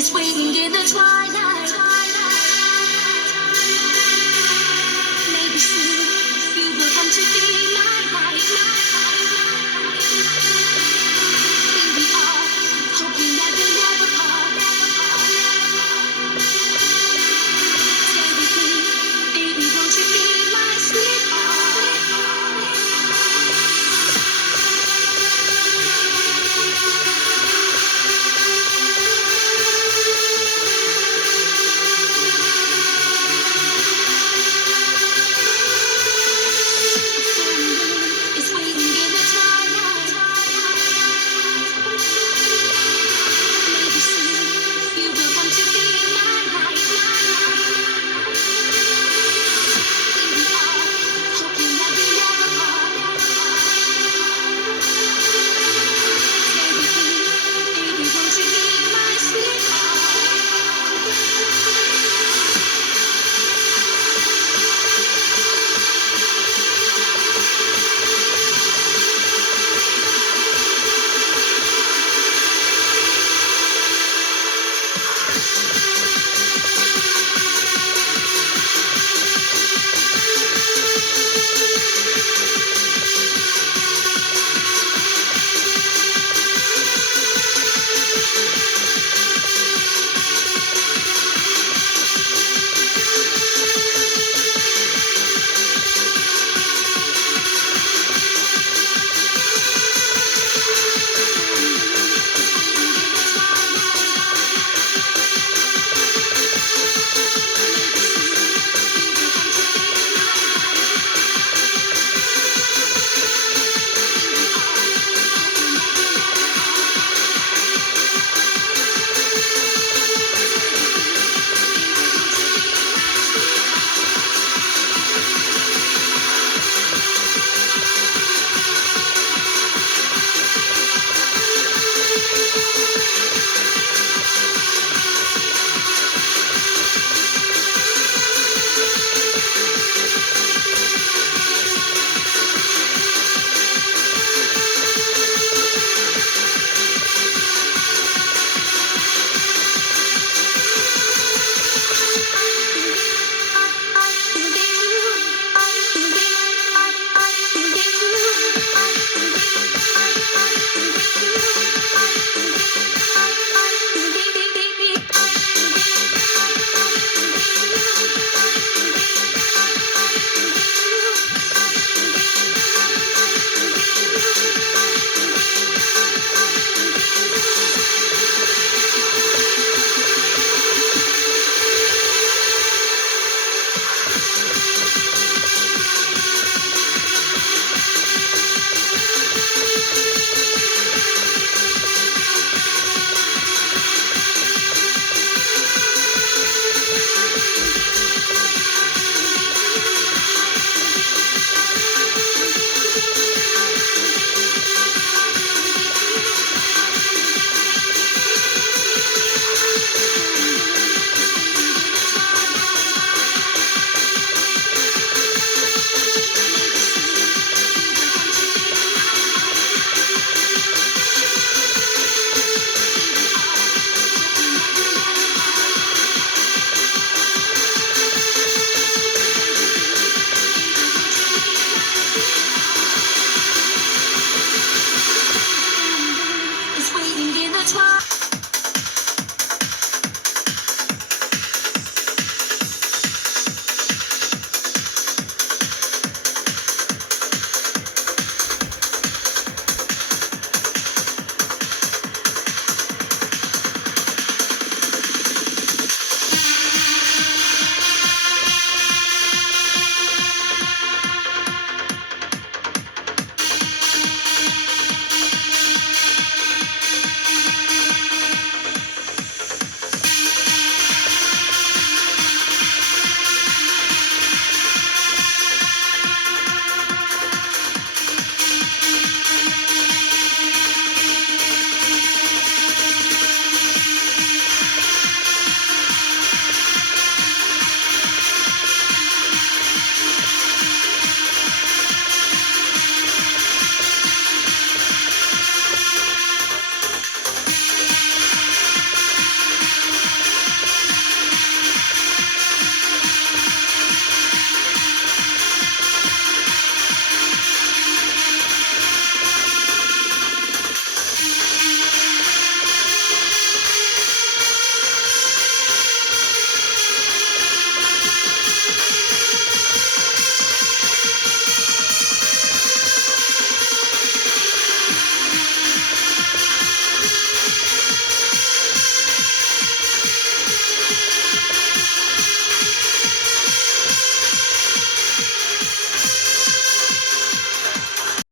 is waiting in the twilight. Maybe soon you will come to be my light. Here we are, hoping that we never part. Stay with me, baby, won't you be my sweetheart? It's waiting in the twilight. Maybe soon you will come to be my light. Here we are, hoping that we never part. Stay with me, baby, won't you be my It's waiting in the twilight.